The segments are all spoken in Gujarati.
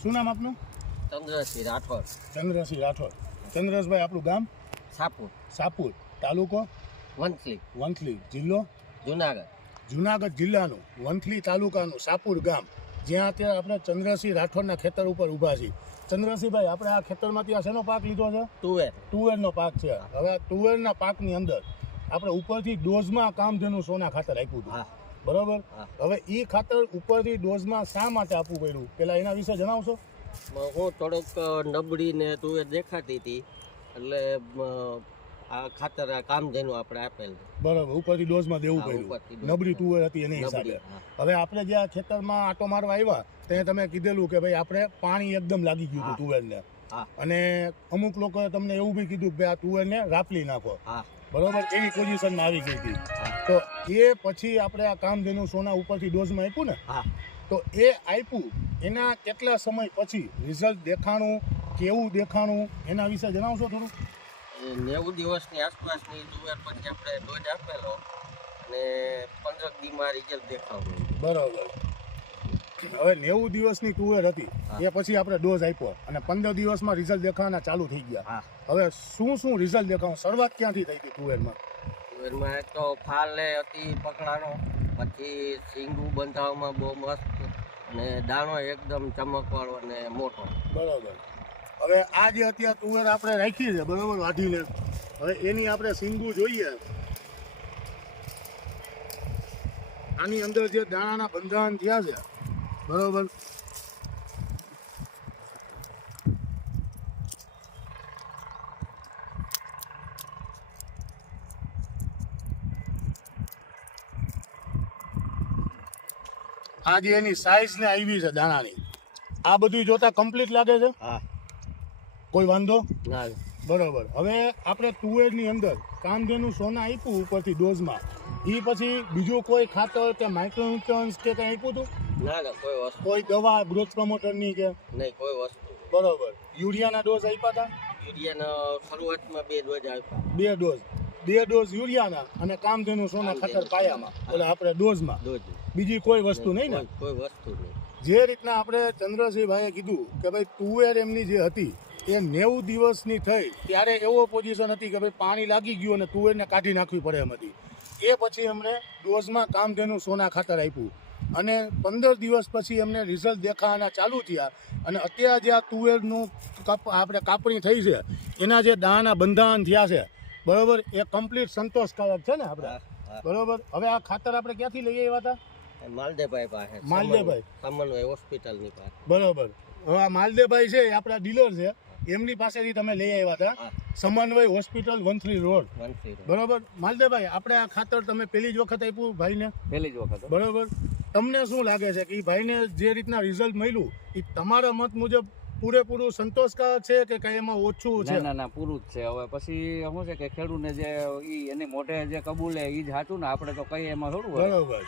શું નામ આપનું? ચંદ્રસિંહ રાઠોડ. ચંદ્રસિંહ રાઠોડ. ચંદ્રસભાઈ, આપણું ગામ? સાપુર. સાપુર. તાલુકો? વંથલી. વંથલી. જિલ્લો? જુનાગઢ. જુનાગઢ જિલ્લાનું વંથલી તાલુકાનું સાપુર ગામ, જ્યાં અત્યારે આપણે ચંદ્રસિંહ રાઠોડના ખેતર ઉપર ઊભા છીએ. ચંદ્રસિંહભાઈ, આપણે આ ખેતરમાંથી આ શેનો પાક લીધો છે? તુવેર. તુવેરનો પાક છે. હવે આ તુવેરના પાકની અંદર આપણે ઉપરથી ડોઝમાં કામધેનુ સોના ખાતર આપ્યું હતું, બરોબર? હવે એ ખાતર ઉપરથી ડોઝમાં શા માટે આપવું પડ્યું, પેલા એના વિશે જણાવશો? હું થોડોક નબળી ને તુવેર દેખાતી હતી એટલે આ ખાતર કામધેનુ આપણે આપેલ. બરોબર, ઉપરથી ડોઝમાં દેવું પડ્યું, નબળી તુવેર હતી એની હિસાબે. હવે આપણે જે આ ખેતરમાં આટો મારવા આવ્યા ત્યાં તમે કીધેલું કે ભાઈ આપણે પાણી એકદમ લાગી ગયું હતું તુવેરને, અને અમુક લોકોએ તમને એવું બી કીધું કે આ તુવેરને રાપલી નાખો, બરોબર? એવી પોઝિશનમાં આવી ગઈ હતી. તો એ પછી આપણે આ કામધેનુ સોના ઉપરથી ડોઝમાં આપ્યું ને, તો એ આપ્યું એના કેટલા સમય પછી રિઝલ્ટ દેખાણું, કેવું દેખાણું, એના વિશે જણાવશો થોડું? 90 દિવસની આસપાસની તુવેર પછી આપણે ડોઝ આપેલો અને 15 દીમાં રિઝલ્ટ દેખાવું. બરોબર. હવે 90 દિવસની તુવેર હતી એ પછી આપણે ડોઝ આપ્યો અને 15 દિવસમાં રિઝલ્ટ દેખાવાના ચાલુ થઈ ગયા. હવે શું રિઝલ્ટ દેખાવું, શરૂઆત ક્યાંથી થઈ હતી તુવેરમાં? તુવેરમાં એક તો ફાલે હતી પકડાનો, પછી સિંગુ બંધાવવામાં બહુ મસ્ત અને દાણો એકદમ ચમકવાળો અને મોટો. બરોબર. હવે આ જે અત્યારે તુવેર આપણે રાખી છે, બરોબર, વાઢીને, હવે એની આપણે સિંગુ જોઈએ. આની અંદર જે દાણાના બંધારણ થયા છે, બરોબર, આ જે એની સાઈઝ ને આવી છે દાણાની, આ બધું જોતા કમ્પ્લીટ લાગે છે. કોઈ વાંધો ના. બરોબર. હવે આપણે તુવેરની અંદર કામધેનુ સોના આપ્યું ઉપરથી ડોઝમાં, એ પછી બીજું કોઈ ખાતર કે માઇક્રોન્યુટ્રન્સ કે કંઈ આપ્યું હતું? ના, કોઈ વસ્તુ, કોઈ દવા ગ્રોથ પ્રમોટરની કે નહીં, કોઈ વસ્તુ. બરોબર. યુરિયાના ડોઝ આપ્યા હતા? યુરિયાના શરૂઆતમાં 2 ડોઝ આપ્યા. 2 ડોઝ. 2 ડોઝ યુરિયાના અને કામધેનુ સોના ખાતર પાયામાં, એટલે આપણે ડોઝમાં. બીજી કોઈ વસ્તુ નહીં ને? કોઈ વસ્તુ નહીં. જે રીતના આપણે ચંદ્રસિંહભાઈએ કીધું કે ભાઈ તુવેર એમની જે હતી એ 90 દિવસની થઈ ત્યારે એવો પોઝિશન હતી કે ભાઈ પાણી લાગી ગયું અને તુવેરને કાઢી નાખવી પડે એમ હતી. એ પછી એમણે ડોઝમાં કામધેનુ સોના ખાતર આપ્યું અને 15 દિવસ પછી એમને રિઝલ્ટ દેખાવાના ચાલુ થયા અને અત્યારે જે આ તુવેરનું આપણે કાપણી થઈ છે એના જે દાણાના બંધારણ થયા છે, બરોબર, એ કમ્પ્લીટ સંતોષકારક છે ને આપણે, બરોબર? હવે આ ખાતર આપણે ક્યાંથી લઈ આવ્યા હતા? માલદેભાઈ પાસે. માલદેભાઈ, સમન્વય હોસ્પિટલની પાસે. બરોબર. હવે આ માલદેભાઈ છે એ આપણા ડીલર છે, એમની પાસેથી તમે લઈ આવ્યા હતા, સમન્વય હોસ્પિટલ વંથલી રોડ, બરોબર? માલદેભાઈ, આપણે આ ખાતર તમે પહેલી જ વખત આપ્યું ભાઈને? પહેલી જ વખત. બરોબર. તમને શું લાગે છે કે એ ભાઈને જે રીતના રિઝલ્ટ મળ્યું એ તમારા મત મુજબ પૂરેપૂરું સંતોષકારક છે કે કઈ એમાં ઓછું છે? ના, પૂરું જ છે. હવે પછી શું છે કે ખેડૂતને જે એની મોઢે જે કબૂલે એ જ સાચું ને, આપણે તો કઈ એમાં થોડું. બરોબર.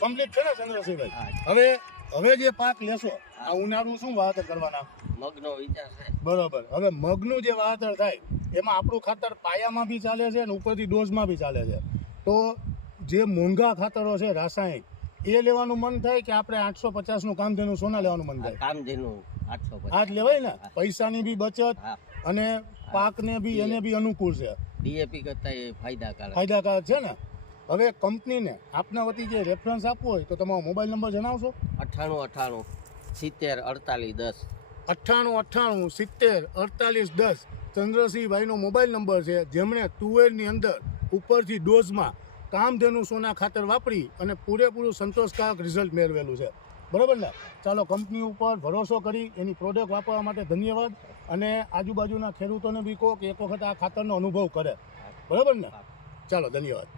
કમ્પ્લીટ છે ને ચંદ્રસિંહભાઈ? હવે જે પાક લેશો, આ ઉનાળું શું વાવેતર કરવાના? મગનો વિચાર છે. બરોબર. હવે મગનું જે વાવેતર થાય એમાં આપણું ખાતર પાયામાં બી ચાલે છે અને ઉપરથી ડોઝમાં બી ચાલે છે. તો જે મોંઘા ખાતરો છે રાસાયણિક, એ લેવાનું મન થાય કે આપણે 850નું કામધેનુ સોના લેવાનું મન થાય? કામધેનુ 850 આ જ લેવાય ને, પૈસાની બી બચત અને પાકને બી એને બી અનુકૂળ છે, ડીએપી કરતા એ ફાયદાકારક છે ને. હવે કંપનીને આપના વતી જે રેફરન્સ આપવો હોય તો તમારો મોબાઈલ નંબર જણાવશો? 98 70 48 10. 98 70 48 10 ચંદ્રસિંહભાઈનો મોબાઈલ નંબર છે, જેમણે તુવેરની અંદર ઉપરથી ડોઝમાં કામધેનુ સોના ખાતર વાપરી અને પૂરેપૂરું સંતોષકારક રિઝલ્ટ મેળવેલું છે, બરાબર ને? ચાલો, કંપની ઉપર ભરોસો કરી એની પ્રોડક્ટ વાપરવા માટે ધન્યવાદ, અને આજુબાજુના ખેડૂતોને બી કહો કે એક વખત આ ખાતરનો અનુભવ કરે, બરાબર ને? ચાલો, ધન્યવાદ.